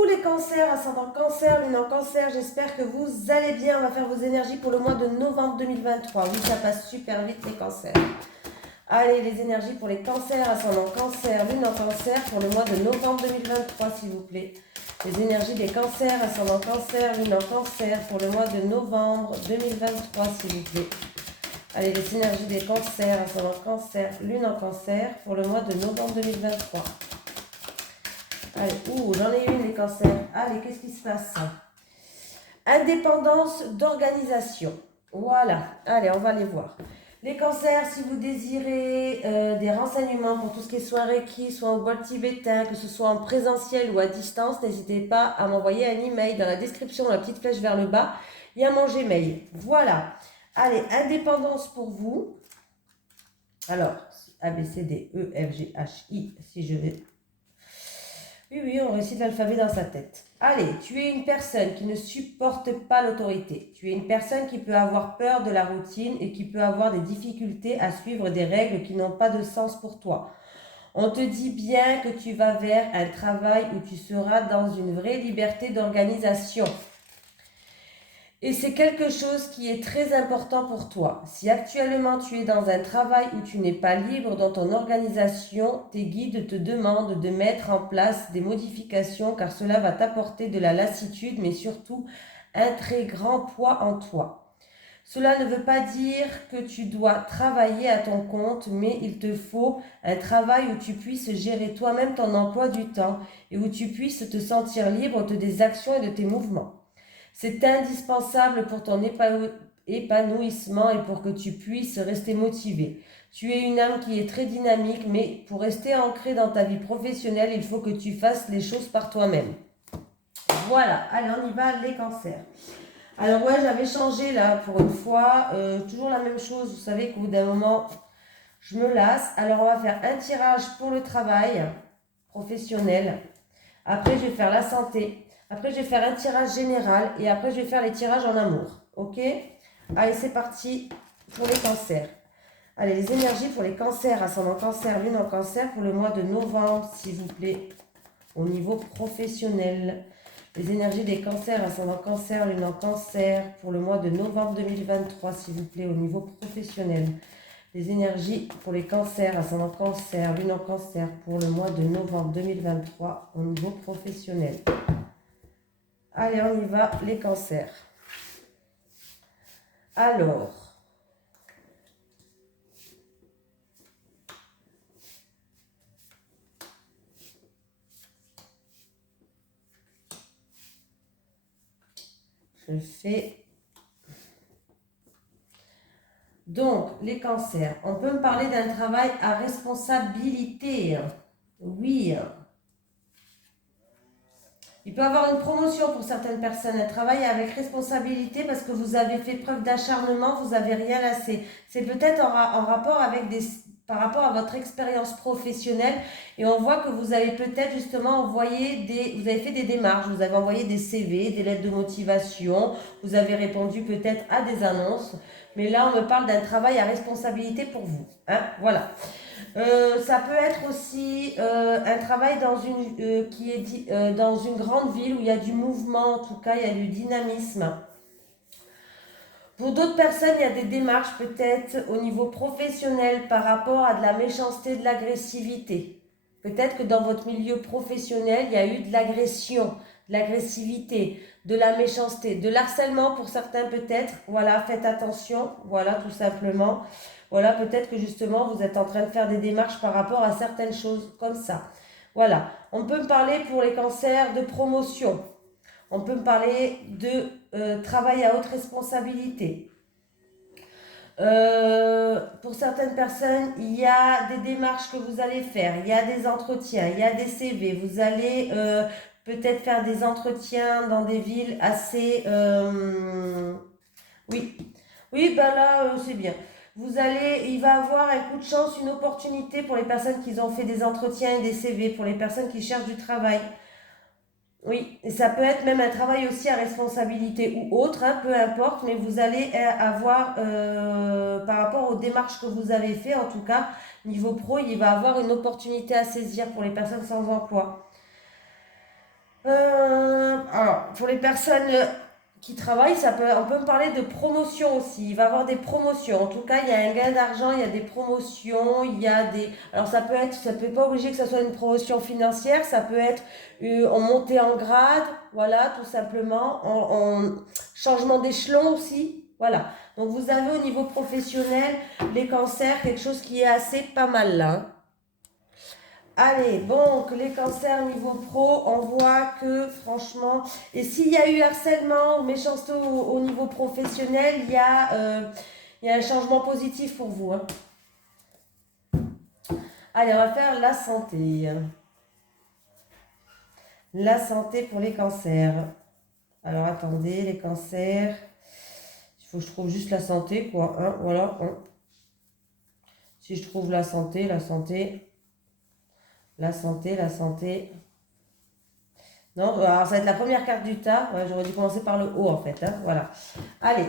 Coucou les cancers, ascendant cancer, lune en cancer, j'espère que vous allez bien. On va faire vos énergies pour le mois de novembre 2023. Oui, ça passe super vite les cancers. Allez, les énergies pour les cancers, ascendant cancer, lune en cancer pour le mois de novembre 2023 s'il vous plaît. Les énergies des cancers, ascendant cancer, lune en cancer pour le mois de novembre 2023 s'il vous plaît. Allez, les énergies des cancers, ascendant cancer, lune en cancer pour le mois de novembre 2023. Allez, j'en ai une les cancers. Allez, qu'est-ce qui se passe? Indépendance d'organisation. Voilà, allez, on va les voir. Les cancers, si vous désirez des renseignements pour tout ce qui est soins Reiki, soit au bol tibétain, que ce soit en présentiel ou à distance, n'hésitez pas à m'envoyer un email dans la description, la petite flèche vers le bas. Il y a mon Gmail. Voilà. Allez, indépendance pour vous. Alors, A, B, C, D, E, F, G, H, I, si je vais... Oui, on récite l'alphabet dans sa tête. Allez, tu es une personne qui ne supporte pas l'autorité. Tu es une personne qui peut avoir peur de la routine et qui peut avoir des difficultés à suivre des règles qui n'ont pas de sens pour toi. On te dit bien que tu vas vers un travail où tu seras dans une vraie liberté d'organisation. Et c'est quelque chose qui est très important pour toi. Si actuellement tu es dans un travail où tu n'es pas libre dans ton organisation, tes guides te demandent de mettre en place des modifications car cela va t'apporter de la lassitude mais surtout un très grand poids en toi. Cela ne veut pas dire que tu dois travailler à ton compte, mais il te faut un travail où tu puisses gérer toi-même ton emploi du temps et où tu puisses te sentir libre de tes actions et de tes mouvements. C'est indispensable pour ton épanouissement et pour que tu puisses rester motivé. Tu es une âme qui est très dynamique, mais pour rester ancré dans ta vie professionnelle, il faut que tu fasses les choses par toi-même. Voilà, allez, on y va, les cancers. Alors ouais, j'avais changé là pour une fois, toujours la même chose, vous savez qu'au bout d'un moment, je me lasse. Alors on va faire un tirage pour le travail professionnel. Après, je vais faire la santé. Après, je vais faire un tirage général. Et après, je vais faire les tirages en amour. Ok? Allez, c'est parti pour les cancers. Allez, les énergies pour les cancers, ascendant cancer, lune en cancer, pour le mois de novembre, s'il vous plaît, au niveau professionnel. Les énergies des cancers, ascendant cancer, lune en cancer, pour le mois de novembre 2023, s'il vous plaît, au niveau professionnel. Les énergies pour les cancers, ascendant cancer, lune en cancer pour le mois de novembre 2023 au niveau professionnel. Allez, on y va, les cancers. Alors, je fais... Donc, les cancers, on peut me parler d'un travail à responsabilité. Oui. Il peut y avoir une promotion pour certaines personnes, un travail avec responsabilité parce que vous avez fait preuve d'acharnement, vous n'avez rien lassé. C'est peut-être en rapport avec par rapport à votre expérience professionnelle et on voit que vous avez peut-être justement vous avez fait des démarches, vous avez envoyé des CV, des lettres de motivation, vous avez répondu peut-être à des annonces, mais là on me parle d'un travail à responsabilité pour vous. Hein, voilà. Ça peut être aussi un travail qui est dans une grande ville où il y a du mouvement, en tout cas il y a du dynamisme. Pour d'autres personnes, il y a des démarches peut-être au niveau professionnel par rapport à de la méchanceté, de l'agressivité. Peut-être que dans votre milieu professionnel, il y a eu de l'agression, de l'agressivité, de la méchanceté, de l'harcèlement pour certains peut-être. Voilà, faites attention, voilà tout simplement. Voilà, peut-être que justement vous êtes en train de faire des démarches par rapport à certaines choses comme ça. Voilà, on peut me parler pour les cancers de promotion. On peut me parler de travail à haute responsabilité. Pour certaines personnes, il y a des démarches que vous allez faire, il y a des entretiens, il y a des CV. Vous allez peut-être faire des entretiens dans des villes assez... oui, oui, ben là, c'est bien. Il va avoir un coup de chance, une opportunité pour les personnes qui ont fait des entretiens et des CV, pour les personnes qui cherchent du travail. Oui, et ça peut être même un travail aussi à responsabilité ou autre, hein, peu importe, mais vous allez avoir, par rapport aux démarches que vous avez fait, en tout cas, niveau pro, il va avoir une opportunité à saisir pour les personnes sans emploi. pour les personnes qui travaillent, on peut me parler de promotion aussi. Il va y avoir des promotions. En tout cas, il y a un gain d'argent, il y a des promotions, il y a des... Alors ça peut pas obliger que ça soit une promotion financière, ça peut être en montée en grade, voilà, tout simplement, en changement d'échelon aussi, voilà. Donc vous avez au niveau professionnel, les cancers, quelque chose qui est assez pas mal là, hein. Allez, donc les cancers niveau pro, on voit que franchement, et s'il y a eu harcèlement ou méchanceté au niveau professionnel, il y a un changement positif pour vous, hein. Allez, on va faire la santé. La santé pour les cancers. Alors attendez, les cancers, il faut que je trouve juste la santé, quoi, hein, voilà, hein. Si je trouve la santé, la santé... La santé, la santé. Non, alors ça va être la première carte du tas. Ouais, j'aurais dû commencer par le haut en fait, hein. Voilà. Allez,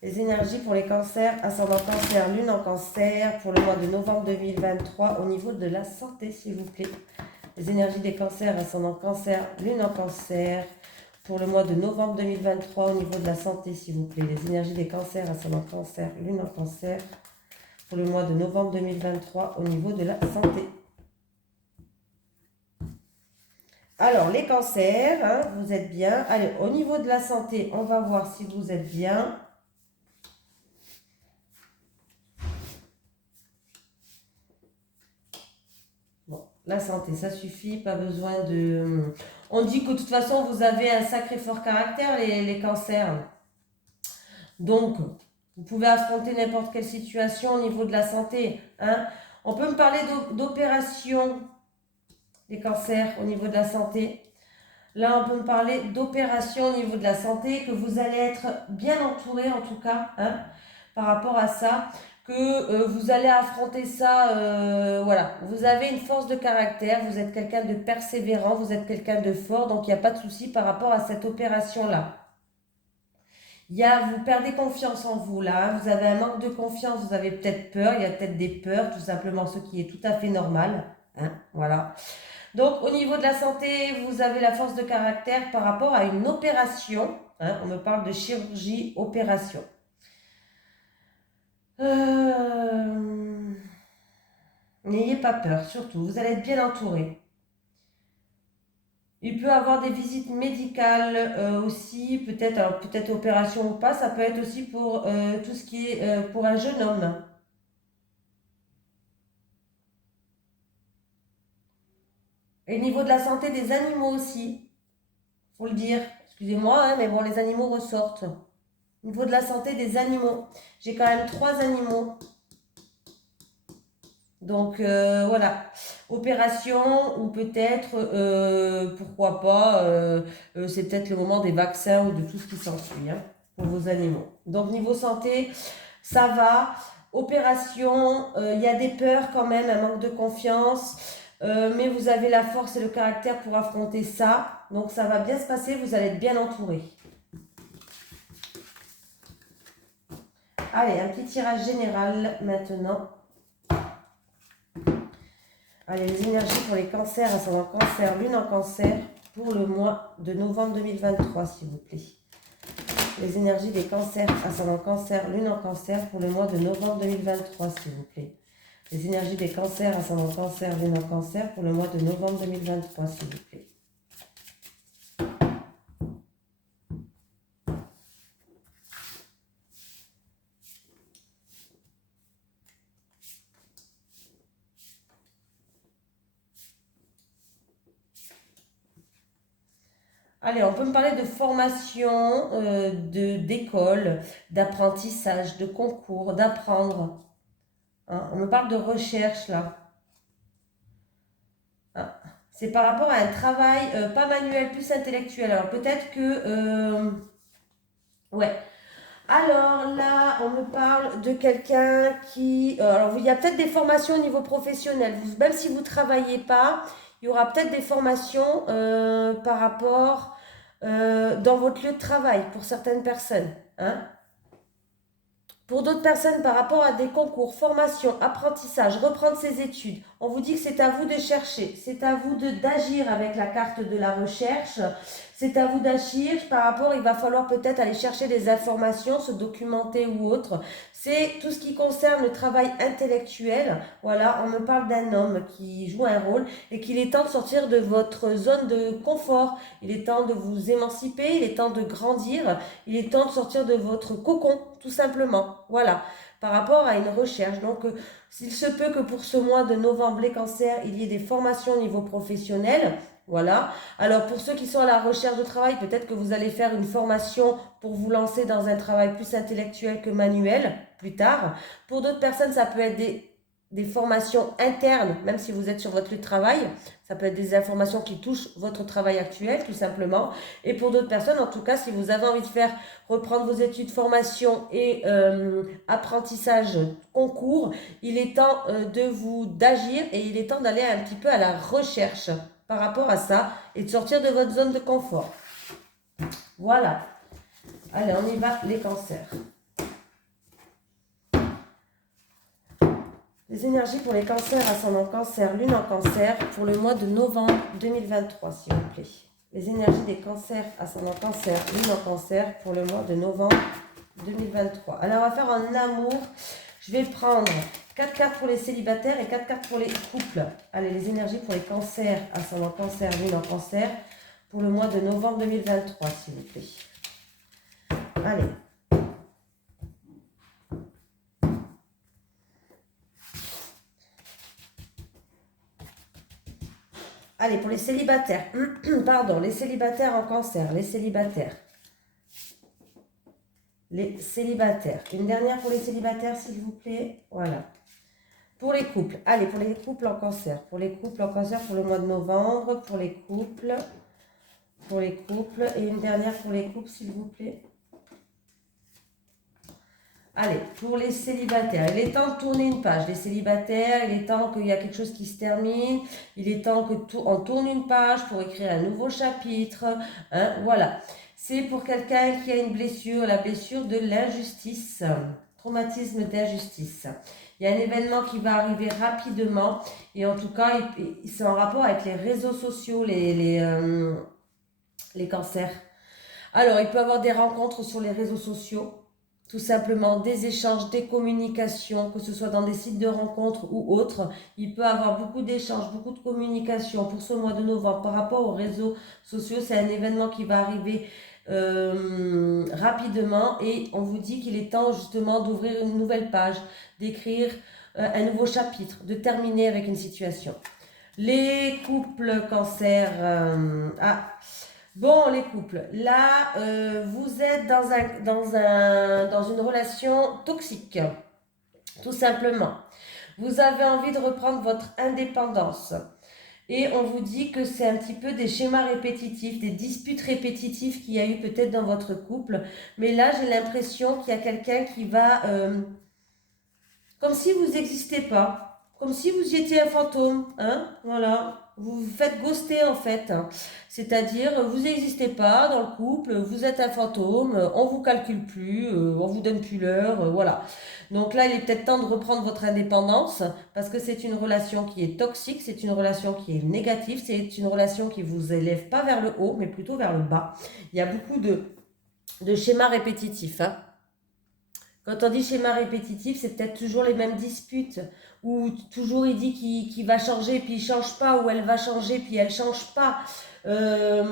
les énergies pour les cancers, ascendant cancer, lune en cancer, pour le mois de novembre 2023, au niveau de la santé, s'il vous plaît. Les énergies des cancers, ascendant cancer, lune en cancer, pour le mois de novembre 2023, au niveau de la santé, s'il vous plaît. Les énergies des cancers, ascendant cancer, lune en cancer, pour le mois de novembre 2023, au niveau de la santé. Alors, les cancers, hein, vous êtes bien. Allez, au niveau de la santé, on va voir si vous êtes bien. Bon, la santé, ça suffit, pas besoin de... On dit que de toute façon, vous avez un sacré fort caractère, les cancers. Donc, vous pouvez affronter n'importe quelle situation au niveau de la santé, hein. On peut me parler d'opération, les cancers, au niveau de la santé. Là, on peut me parler d'opération au niveau de la santé, que vous allez être bien entouré en tout cas, hein, par rapport à ça, que vous allez affronter ça, voilà. Vous avez une force de caractère, vous êtes quelqu'un de persévérant, vous êtes quelqu'un de fort, donc il n'y a pas de souci par rapport à cette opération-là. Vous perdez confiance en vous là, vous avez un manque de confiance, vous avez peut-être peur, il y a peut-être des peurs, tout simplement, ce qui est tout à fait normal, hein, voilà. Donc, au niveau de la santé, vous avez la force de caractère par rapport à une opération, hein, on me parle de chirurgie, opération. N'ayez pas peur, surtout, vous allez être bien entouré. Il peut y avoir des visites médicales aussi, peut-être, alors peut-être opération ou pas, ça peut être aussi pour tout ce qui est pour un jeune homme. Et au niveau de la santé des animaux aussi, faut le dire, excusez-moi, hein, mais bon, les animaux ressortent. Au niveau de la santé des animaux, j'ai quand même 3 animaux. Donc voilà, opération ou peut-être, pourquoi pas, c'est peut-être le moment des vaccins ou de tout ce qui s'ensuit, hein, pour vos animaux. Donc niveau santé, ça va. Opération, il y a des peurs quand même, un manque de confiance, mais vous avez la force et le caractère pour affronter ça. Donc ça va bien se passer, vous allez être bien entouré. Allez, un petit tirage général maintenant. Allez, les énergies pour les cancers, ascendant cancer, lune en cancer, pour le mois de novembre 2023, s'il vous plaît. Les énergies des cancers, ascendant cancer, lune en cancer, pour le mois de novembre 2023, s'il vous plaît. Les énergies des cancers, ascendant cancer, lune en cancer, pour le mois de novembre 2023, s'il vous plaît. Allez, on peut me parler de formation, d'école, d'apprentissage, de concours, d'apprendre, hein. On me parle de recherche là, hein. C'est par rapport à un travail pas manuel, plus intellectuel. Alors peut-être que... ouais. Alors là, on me parle de quelqu'un qui... alors il y a peut-être des formations au niveau professionnel. Même si vous ne travaillez pas, il y aura peut-être des formations par rapport dans votre lieu de travail pour certaines personnes, hein. Pour d'autres personnes, par rapport à des concours, formations, apprentissage, reprendre ses études, On vous dit que c'est à vous de chercher, c'est à vous d'agir avec la carte de la recherche, c'est à vous d'agir par rapport, il va falloir peut-être aller chercher des informations, se documenter ou autre. C'est tout ce qui concerne le travail intellectuel. Voilà, on me parle d'un homme qui joue un rôle et qu'il est temps de sortir de votre zone de confort. Il est temps de vous émanciper, il est temps de grandir, il est temps de sortir de votre cocon, tout simplement. Voilà, par rapport à une recherche. Donc, s'il se peut que pour ce mois de novembre, les cancers, il y ait des formations au niveau professionnel. Voilà. Alors, pour ceux qui sont à la recherche de travail, peut-être que vous allez faire une formation pour vous lancer dans un travail plus intellectuel que manuel plus tard. Pour d'autres personnes, ça peut être des formations internes, même si vous êtes sur votre lieu de travail. Ça peut être des informations qui touchent votre travail actuel, tout simplement. Et pour d'autres personnes, en tout cas, si vous avez envie de faire reprendre vos études, formation et apprentissage concours, il est temps d'agir et il est temps d'aller un petit peu à la recherche par rapport à ça et de sortir de votre zone de confort. Voilà. Allez, on y va, les cancers. Les énergies pour les cancers, ascendant cancer, lune en cancer, pour le mois de novembre 2023, s'il vous plaît. Les énergies des cancers, ascendant cancer, lune en cancer, pour le mois de novembre 2023. Alors, on va faire un amour. Je vais prendre 4 cartes pour les célibataires et 4 cartes pour les couples. Allez, les énergies pour les cancers, ascendant cancer, lune en cancer, pour le mois de novembre 2023, s'il vous plaît. Allez. Allez, pour les célibataires, pardon, les célibataires en cancer, les célibataires. Les célibataires. Une dernière pour les célibataires, s'il vous plaît. Voilà. Pour les couples. Allez, pour les couples en cancer. Pour les couples en cancer pour le mois de novembre. Pour les couples. Pour les couples. Et une dernière pour les couples, s'il vous plaît. Allez, pour les célibataires, il est temps de tourner une page. Les célibataires, il est temps qu'il y a quelque chose qui se termine. Il est temps qu'on tourne une page pour écrire un nouveau chapitre. Hein, voilà. C'est pour quelqu'un qui a une blessure, la blessure de l'injustice. Traumatisme d'injustice. Il y a un événement qui va arriver rapidement. Et en tout cas, c'est en rapport avec les réseaux sociaux, les cancers. Alors, il peut y avoir des rencontres sur les réseaux sociaux. Tout simplement des échanges, des communications, que ce soit dans des sites de rencontres ou autres. Il peut avoir beaucoup d'échanges, beaucoup de communications pour ce mois de novembre par rapport aux réseaux sociaux. C'est un événement qui va arriver rapidement et on vous dit qu'il est temps justement d'ouvrir une nouvelle page, d'écrire un nouveau chapitre, de terminer avec une situation. Les couples cancer... Bon, les couples, là, vous êtes dans une relation toxique, tout simplement. Vous avez envie de reprendre votre indépendance. Et on vous dit que c'est un petit peu des schémas répétitifs, des disputes répétitives qu'il y a eu peut-être dans votre couple. Mais là, j'ai l'impression qu'il y a quelqu'un qui va... comme si vous n'existiez pas. Comme si vous étiez un fantôme. Hein, voilà. Vous vous faites ghoster en fait, c'est-à-dire vous n'existez pas dans le couple, vous êtes un fantôme, on vous calcule plus, on vous donne plus l'heure, voilà. Donc là, il est peut-être temps de reprendre votre indépendance parce que c'est une relation qui est toxique, c'est une relation qui est négative, c'est une relation qui vous élève pas vers le haut, mais plutôt vers le bas. Il y a beaucoup de schémas répétitifs, hein. Quand on dit schéma répétitif, c'est peut-être toujours les mêmes disputes, où toujours il dit qu'il va changer, puis il change pas, ou elle va changer, puis elle change pas. C'est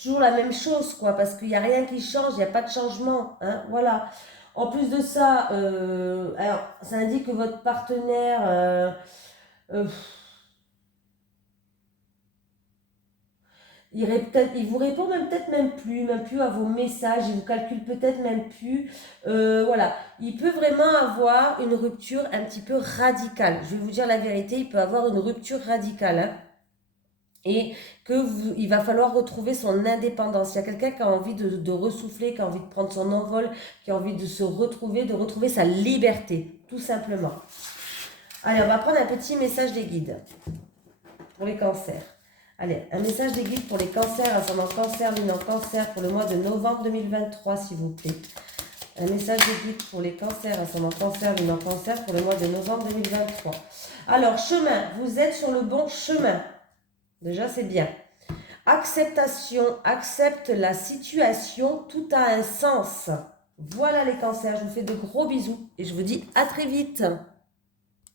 toujours la même chose, quoi, parce qu'il n'y a rien qui change, il n'y a pas de changement, hein, voilà. En plus de ça, alors, ça indique que votre partenaire... il vous répond peut-être même plus à vos messages, il vous calcule peut-être même plus. Voilà, il peut vraiment avoir une rupture un petit peu radicale. Je vais vous dire la vérité, il peut avoir une rupture radicale. Hein, et il va falloir retrouver son indépendance. Il y a quelqu'un qui a envie de ressouffler, qui a envie de prendre son envol, qui a envie de se retrouver, de retrouver sa liberté, tout simplement. Allez, on va prendre un petit message des guides pour les cancers. Allez, un message des guides pour les cancers, ascendant cancer, lune en cancer, pour le mois de novembre 2023, s'il vous plaît. Un message de guide pour les cancers, ascendant cancer, lunaire cancer pour le mois de novembre 2023. Alors, chemin, vous êtes sur le bon chemin. Déjà, c'est bien. Acceptation, accepte la situation, tout a un sens. Voilà les cancers, je vous fais de gros bisous et je vous dis à très vite.